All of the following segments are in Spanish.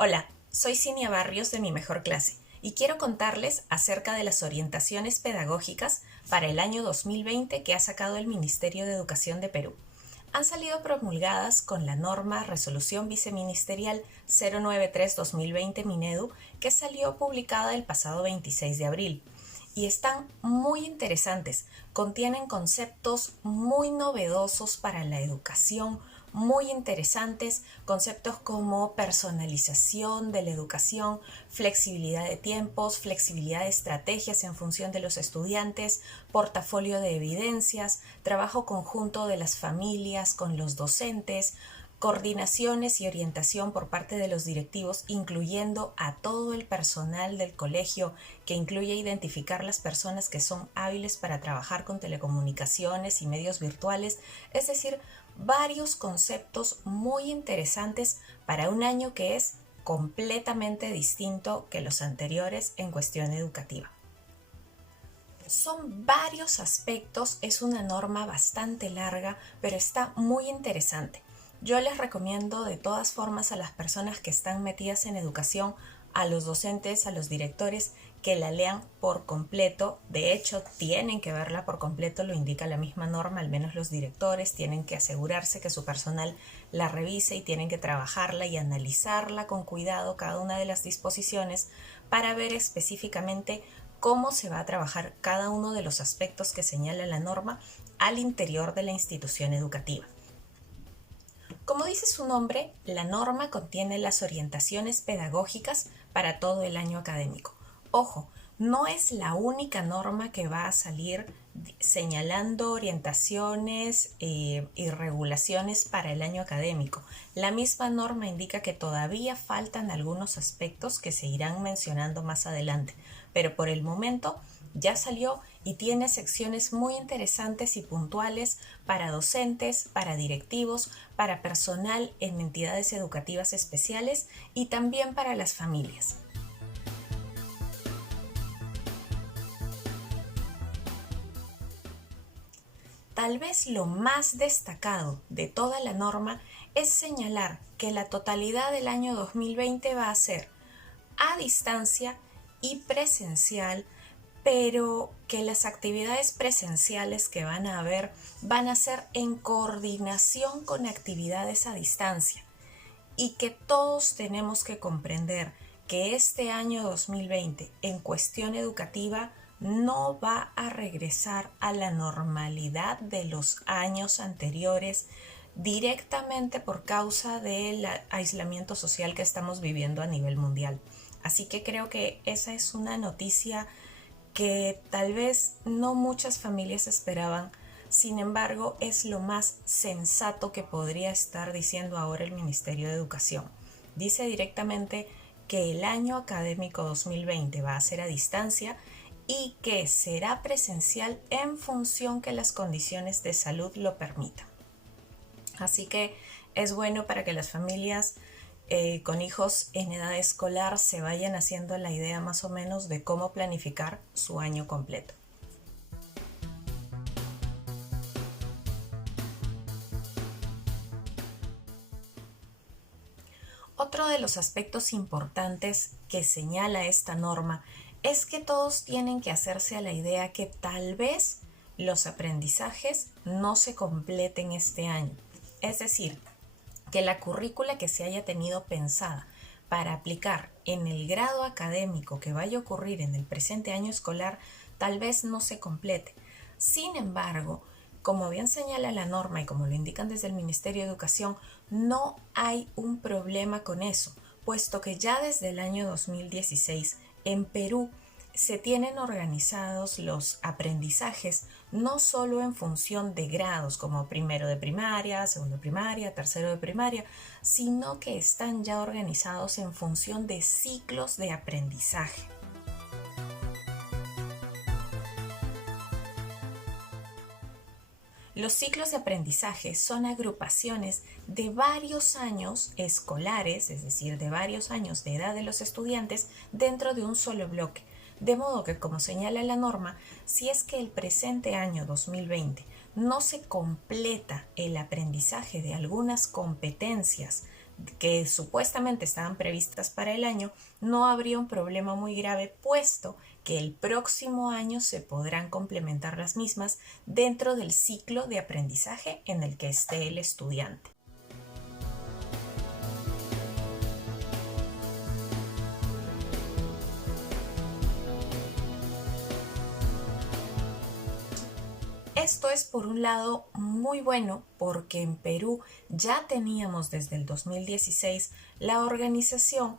Hola, soy Cinia Barrios de Mi Mejor Clase y quiero contarles acerca de las orientaciones pedagógicas para el año 2020 que ha sacado el Ministerio de Educación de Perú. Han salido promulgadas con la norma Resolución Viceministerial 093-2020 Minedu, que salió publicada el pasado 26 de abril. Y están muy interesantes, contienen conceptos muy novedosos para la educación, muy interesantes, conceptos como personalización de la educación, flexibilidad de tiempos, flexibilidad de estrategias en función de los estudiantes, portafolio de evidencias, trabajo conjunto de las familias con los docentes, coordinaciones y orientación por parte de los directivos, incluyendo a todo el personal del colegio, que incluye identificar las personas que son hábiles para trabajar con telecomunicaciones y medios virtuales, es decir, varios conceptos muy interesantes para un año que es completamente distinto que los anteriores en cuestión educativa. Son varios aspectos, es una norma bastante larga, pero está muy interesante. Yo les recomiendo de todas formas a las personas que están metidas en educación, a los docentes, a los directores, que la lean por completo. De hecho, tienen que verla por completo, lo indica la misma norma, al menos los directores tienen que asegurarse que su personal la revise y tienen que trabajarla y analizarla con cuidado cada una de las disposiciones para ver específicamente cómo se va a trabajar cada uno de los aspectos que señala la norma al interior de la institución educativa. Como dice su nombre, la norma contiene las orientaciones pedagógicas para todo el año académico. Ojo, no es la única norma que va a salir señalando orientaciones y regulaciones para el año académico. La misma norma indica que todavía faltan algunos aspectos que se irán mencionando más adelante, pero por el momento ya salió y tiene secciones muy interesantes y puntuales para docentes, para directivos, para personal en entidades educativas especiales y también para las familias. Tal vez lo más destacado de toda la norma es señalar que la totalidad del año 2020 va a ser a distancia y presencial, pero que las actividades presenciales que van a haber van a ser en coordinación con actividades a distancia y que todos tenemos que comprender que este año 2020 en cuestión educativa no va a regresar a la normalidad de los años anteriores directamente por causa del aislamiento social que estamos viviendo a nivel mundial. Así que creo que esa es una noticia que tal vez no muchas familias esperaban. Sin embargo, es lo más sensato que podría estar diciendo ahora el Ministerio de Educación. Dice directamente que el año académico 2020 va a ser a distancia y que será presencial en función que las condiciones de salud lo permitan. Así que es bueno para que las familias con hijos en edad escolar se vayan haciendo la idea más o menos de cómo planificar su año completo. Otro de los aspectos importantes que señala esta norma es que todos tienen que hacerse a la idea que tal vez los aprendizajes no se completen este año. Es decir, que la currícula que se haya tenido pensada para aplicar en el grado académico que vaya a ocurrir en el presente año escolar tal vez no se complete. Sin embargo, como bien señala la norma y como lo indican desde el Ministerio de Educación, no hay un problema con eso, puesto que ya desde el año 2016 en Perú se tienen organizados los aprendizajes no solo en función de grados como primero de primaria, segundo de primaria, tercero de primaria, sino que están ya organizados en función de ciclos de aprendizaje. Los ciclos de aprendizaje son agrupaciones de varios años escolares, es decir, de varios años de edad de los estudiantes dentro de un solo bloque. De modo que, como señala la norma, si es que el presente año 2020 no se completa el aprendizaje de algunas competencias que supuestamente estaban previstas para el año, no habría un problema muy grave, puesto que el próximo año se podrán complementar las mismas dentro del ciclo de aprendizaje en el que esté el estudiante. Esto es por un lado muy bueno porque en Perú ya teníamos desde el 2016 la organización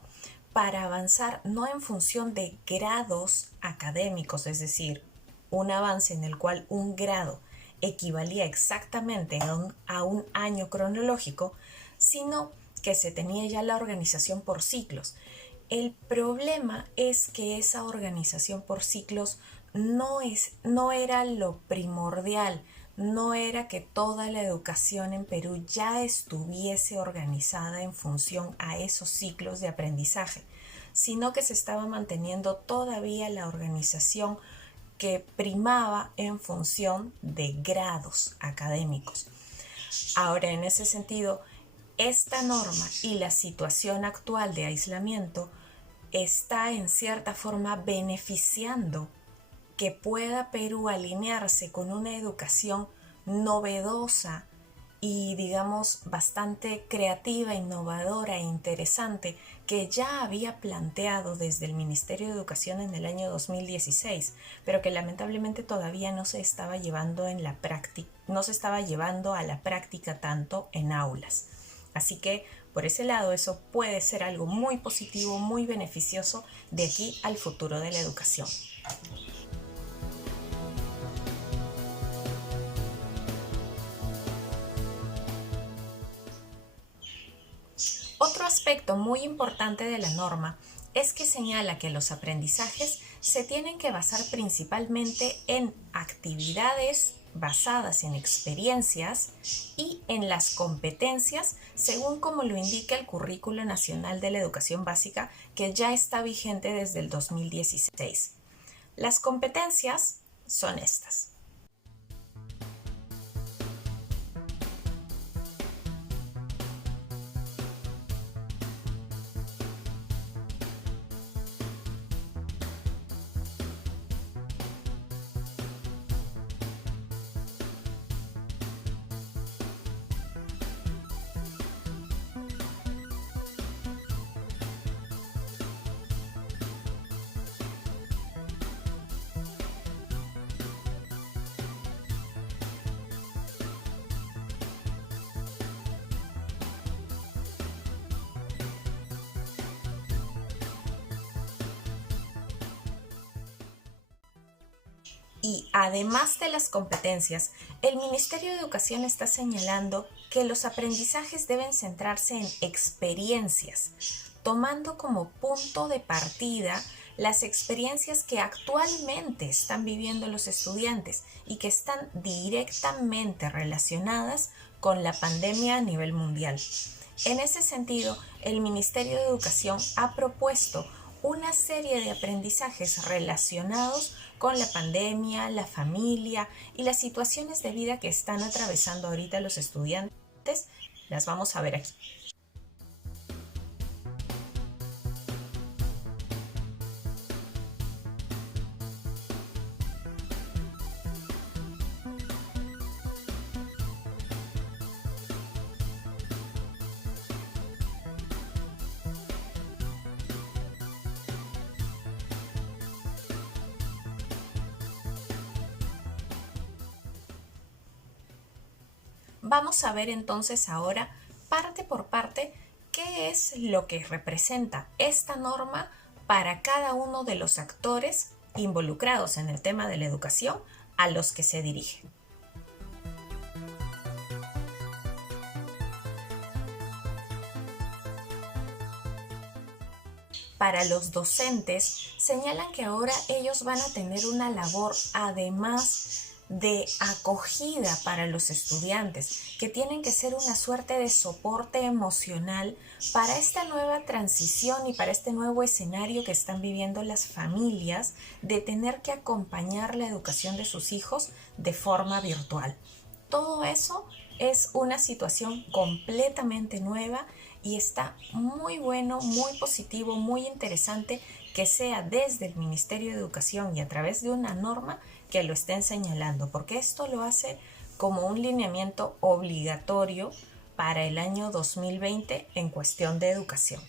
para avanzar no en función de grados académicos, es decir, un avance en el cual un grado equivalía exactamente a un año cronológico, sino que se tenía ya la organización por ciclos. El problema es que esa organización por ciclos no era lo primordial, no era que toda la educación en Perú ya estuviese organizada en función a esos ciclos de aprendizaje, sino que se estaba manteniendo todavía la organización que primaba en función de grados académicos. Ahora, en ese sentido, esta norma y la situación actual de aislamiento está en cierta forma beneficiando que pueda Perú alinearse con una educación novedosa y digamos bastante creativa, innovadora e interesante que ya había planteado desde el Ministerio de Educación en el año 2016, pero que lamentablemente todavía no se estaba llevando no se estaba llevando a la práctica tanto en aulas. Así que por ese lado eso puede ser algo muy positivo, muy beneficioso de aquí al futuro de la educación. Otro aspecto muy importante de la norma es que señala que los aprendizajes se tienen que basar principalmente en actividades basadas en experiencias y en las competencias, según como lo indica el Currículo Nacional de la Educación Básica, que ya está vigente desde el 2016. Las competencias son estas. Y además de las competencias, el Ministerio de Educación está señalando que los aprendizajes deben centrarse en experiencias, tomando como punto de partida las experiencias que actualmente están viviendo los estudiantes y que están directamente relacionadas con la pandemia a nivel mundial. En ese sentido, el Ministerio de Educación ha propuesto una serie de aprendizajes relacionados con la pandemia, la familia y las situaciones de vida que están atravesando ahorita los estudiantes. Las vamos a ver aquí. Vamos a ver entonces ahora parte por parte qué es lo que representa esta norma para cada uno de los actores involucrados en el tema de la educación a los que se dirige. Para los docentes, señalan que ahora ellos van a tener una labor además de acogida para los estudiantes, que tienen que ser una suerte de soporte emocional para esta nueva transición y para este nuevo escenario que están viviendo las familias de tener que acompañar la educación de sus hijos de forma virtual. Todo eso Es una situación completamente nueva y está muy bueno, muy positivo, muy interesante que sea desde el Ministerio de Educación y a través de una norma que lo estén señalando, porque esto lo hace como un lineamiento obligatorio para el año 2020 en cuestión de educación.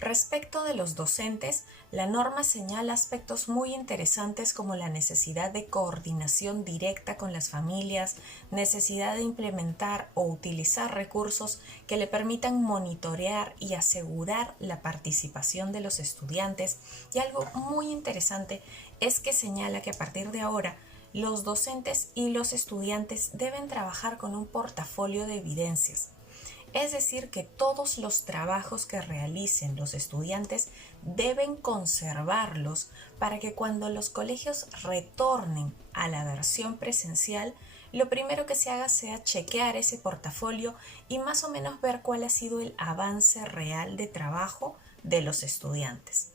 Respecto de los docentes, la norma señala aspectos muy interesantes como la necesidad de coordinación directa con las familias, necesidad de implementar o utilizar recursos que le permitan monitorear y asegurar la participación de los estudiantes. Y algo muy interesante es que señala que a partir de ahora los docentes y los estudiantes deben trabajar con un portafolio de evidencias. Es decir, que todos los trabajos que realicen los estudiantes deben conservarlos para que cuando los colegios retornen a la versión presencial, lo primero que se haga sea chequear ese portafolio y más o menos ver cuál ha sido el avance real de trabajo de los estudiantes.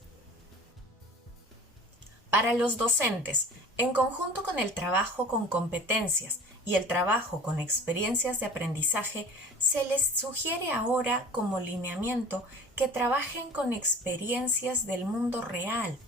Para los docentes, en conjunto con el trabajo con competencias y el trabajo con experiencias de aprendizaje, se les sugiere ahora como lineamiento que trabajen con experiencias del mundo real,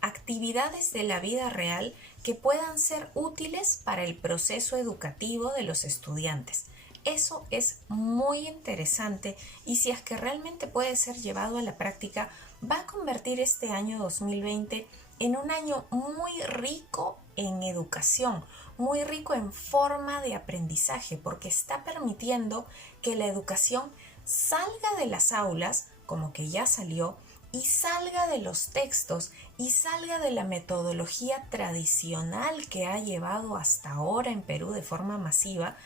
actividades de la vida real que puedan ser útiles para el proceso educativo de los estudiantes. Eso es muy interesante y si es que realmente puede ser llevado a la práctica, va a convertir este año 2020 en un año muy rico en educación, muy rico en forma de aprendizaje, porque está permitiendo que la educación salga de las aulas, como que ya salió, y salga de los textos y salga de la metodología tradicional que ha llevado hasta ahora en Perú de forma masiva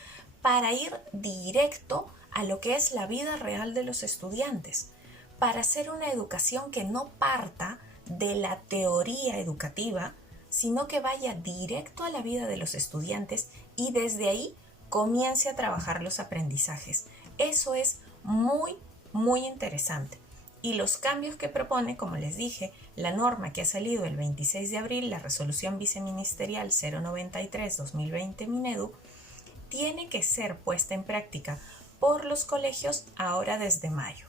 para ir directo a lo que es la vida real de los estudiantes, para hacer una educación que no parta de la teoría educativa, sino que vaya directo a la vida de los estudiantes y desde ahí comience a trabajar los aprendizajes. Eso es muy, muy interesante. Y los cambios que propone, como les dije, la norma que ha salido el 26 de abril, la resolución viceministerial 093-2020 Minedu, tiene que ser puesta en práctica por los colegios ahora desde mayo.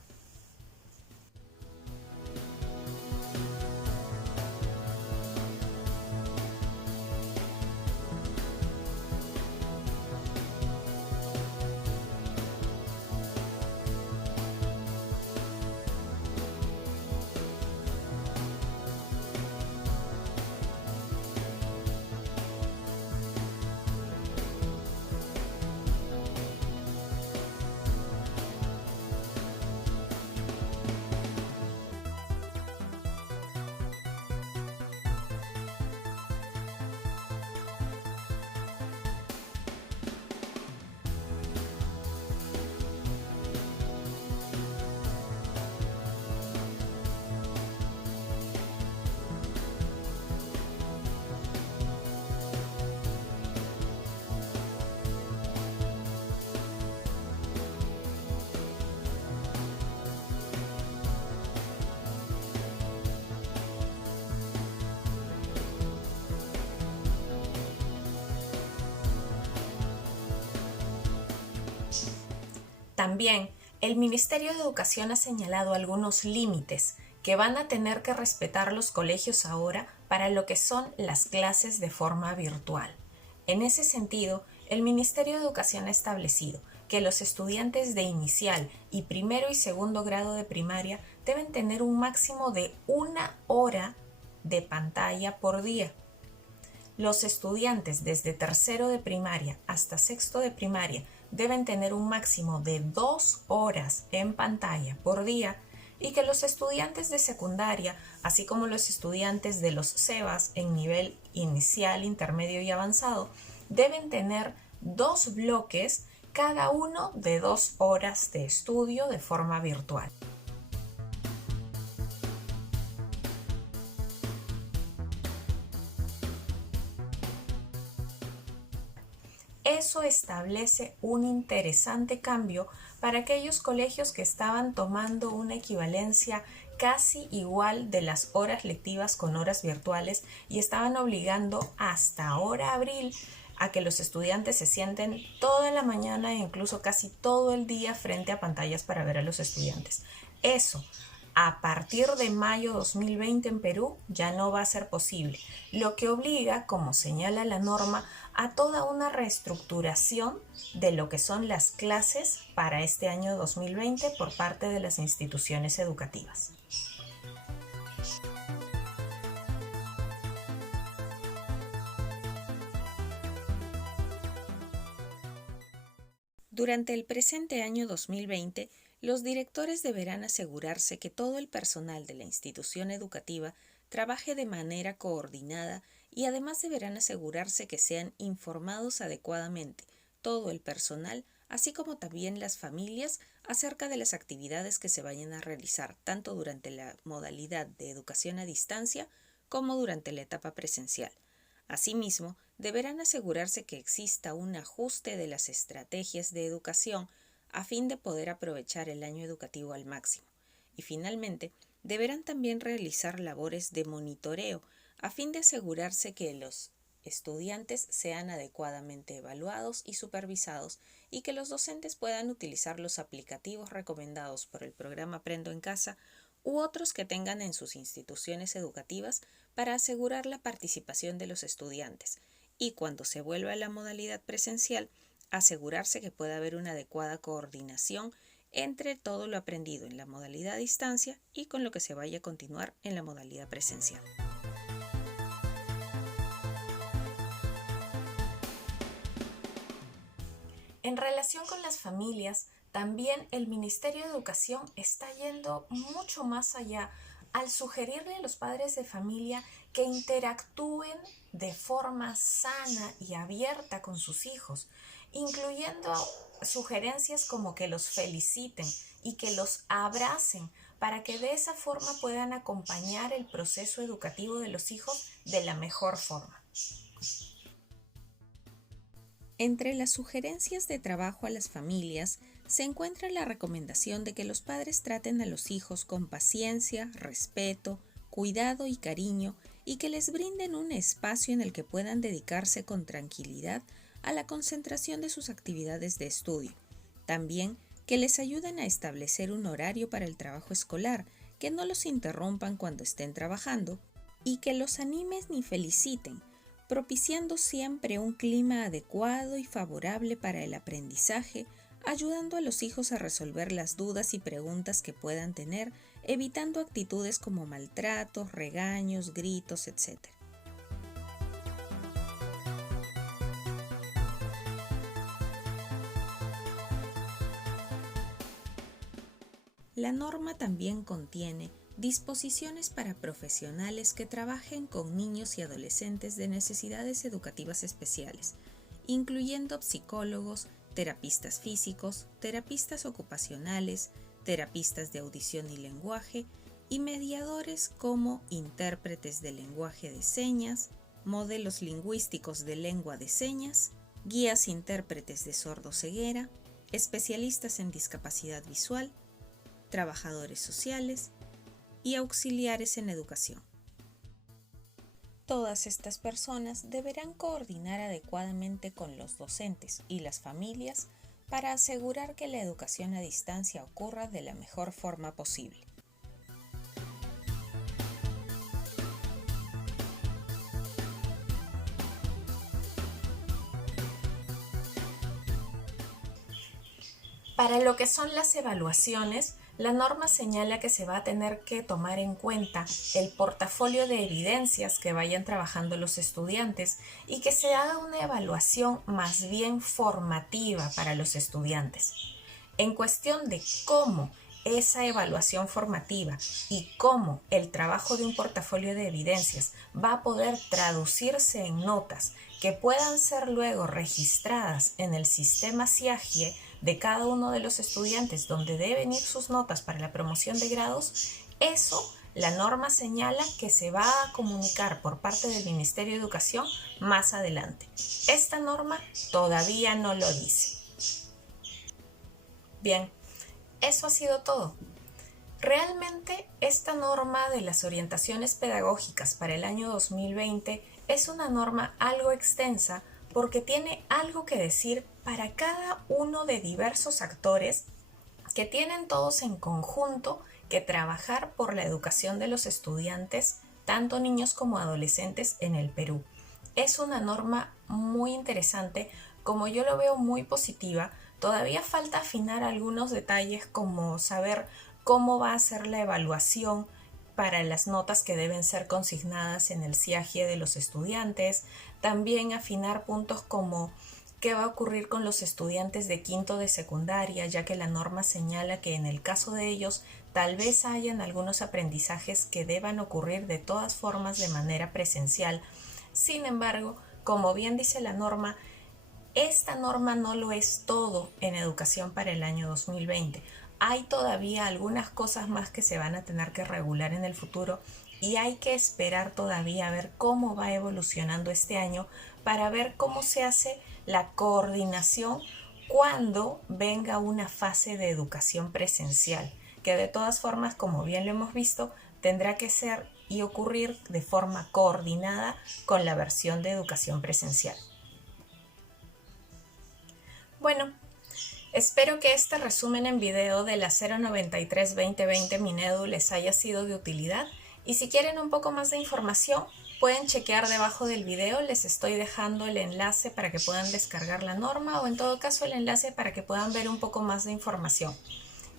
También, el Ministerio de Educación ha señalado algunos límites que van a tener que respetar los colegios ahora para lo que son las clases de forma virtual. En ese sentido, el Ministerio de Educación ha establecido que los estudiantes de inicial y primero y segundo grado de primaria deben tener un máximo de 1 hora de pantalla por día. Los estudiantes desde tercero de primaria hasta sexto de primaria deben tener un máximo de 2 horas en pantalla por día y que los estudiantes de secundaria, así como los estudiantes de los CEBAS en nivel inicial, intermedio y avanzado, deben tener 2 bloques, cada uno de 2 horas de estudio de forma virtual. Eso establece un interesante cambio para aquellos colegios que estaban tomando una equivalencia casi igual de las horas lectivas con horas virtuales y estaban obligando hasta ahora abril a que los estudiantes se sienten toda la mañana e incluso casi todo el día frente a pantallas para ver a los estudiantes. Eso, a partir de mayo 2020 en Perú ya no va a ser posible, lo que obliga, como señala la norma, a toda una reestructuración de lo que son las clases para este año 2020 por parte de las instituciones educativas. Durante el presente año 2020, los directores deberán asegurarse que todo el personal de la institución educativa trabaje de manera coordinada y además deberán asegurarse que sean informados adecuadamente todo el personal, así como también las familias, acerca de las actividades que se vayan a realizar tanto durante la modalidad de educación a distancia como durante la etapa presencial. Asimismo, deberán asegurarse que exista un ajuste de las estrategias de educación a fin de poder aprovechar el año educativo al máximo. Y finalmente, deberán también realizar labores de monitoreo a fin de asegurarse que los estudiantes sean adecuadamente evaluados y supervisados y que los docentes puedan utilizar los aplicativos recomendados por el programa Aprendo en Casa u otros que tengan en sus instituciones educativas para asegurar la participación de los estudiantes y cuando se vuelva a la modalidad presencial, asegurarse que pueda haber una adecuada coordinación entre todo lo aprendido en la modalidad a distancia y con lo que se vaya a continuar en la modalidad presencial. En relación con las familias, también el Ministerio de Educación está yendo mucho más allá al sugerirle a los padres de familia que interactúen de forma sana y abierta con sus hijos, incluyendo sugerencias como que los feliciten y que los abracen para que de esa forma puedan acompañar el proceso educativo de los hijos de la mejor forma. Entre las sugerencias de trabajo a las familias se encuentra la recomendación de que los padres traten a los hijos con paciencia, respeto, cuidado y cariño y que les brinden un espacio en el que puedan dedicarse con tranquilidad a la concentración de sus actividades de estudio. También que les ayuden a establecer un horario para el trabajo escolar, que no los interrumpan cuando estén trabajando y que los animen ni feliciten, propiciando siempre un clima adecuado y favorable para el aprendizaje, ayudando a los hijos a resolver las dudas y preguntas que puedan tener, evitando actitudes como maltratos, regaños, gritos, etc. La norma también contiene disposiciones para profesionales que trabajen con niños y adolescentes de necesidades educativas especiales, incluyendo psicólogos, terapistas físicos, terapistas ocupacionales, terapistas de audición y lenguaje y mediadores como intérpretes de lenguaje de señas, modelos lingüísticos de lengua de señas, guías intérpretes de sordo-ceguera, especialistas en discapacidad visual, trabajadores sociales y auxiliares en educación. Todas estas personas deberán coordinar adecuadamente con los docentes y las familias para asegurar que la educación a distancia ocurra de la mejor forma posible. Para lo que son las evaluaciones, la norma señala que se va a tener que tomar en cuenta el portafolio de evidencias que vayan trabajando los estudiantes y que se haga una evaluación más bien formativa para los estudiantes. En cuestión de cómo esa evaluación formativa y cómo el trabajo de un portafolio de evidencias va a poder traducirse en notas que puedan ser luego registradas en el sistema SIAGIE de cada uno de los estudiantes donde deben ir sus notas para la promoción de grados, eso la norma señala que se va a comunicar por parte del Ministerio de Educación más adelante. Esta norma todavía no lo dice. Bien, eso ha sido todo. Realmente esta norma de las orientaciones pedagógicas para el año 2020 es una norma algo extensa porque tiene algo que decir para cada uno de diversos actores que tienen todos en conjunto que trabajar por la educación de los estudiantes, tanto niños como adolescentes en el Perú. Es una norma muy interesante, como yo lo veo muy positiva. Todavía falta afinar algunos detalles como saber cómo va a ser la evaluación para las notas que deben ser consignadas en el CIAGIE de los estudiantes, también afinar puntos como qué va a ocurrir con los estudiantes de quinto de secundaria, ya que la norma señala que en el caso de ellos tal vez hayan algunos aprendizajes que deban ocurrir de todas formas de manera presencial. Sin embargo, como bien dice la norma, esta norma no lo es todo en educación para el año 2020. Hay todavía algunas cosas más que se van a tener que regular en el futuro y hay que esperar todavía a ver cómo va evolucionando este año para ver cómo se hace la coordinación cuando venga una fase de educación presencial, que de todas formas, como bien lo hemos visto, tendrá que ser y ocurrir de forma coordinada con la versión de educación presencial. Bueno, espero que este resumen en video de la 093-2020 Minedu les haya sido de utilidad y si quieren un poco más de información pueden chequear debajo del video, les estoy dejando el enlace para que puedan descargar la norma o en todo caso el enlace para que puedan ver un poco más de información.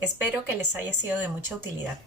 Espero que les haya sido de mucha utilidad.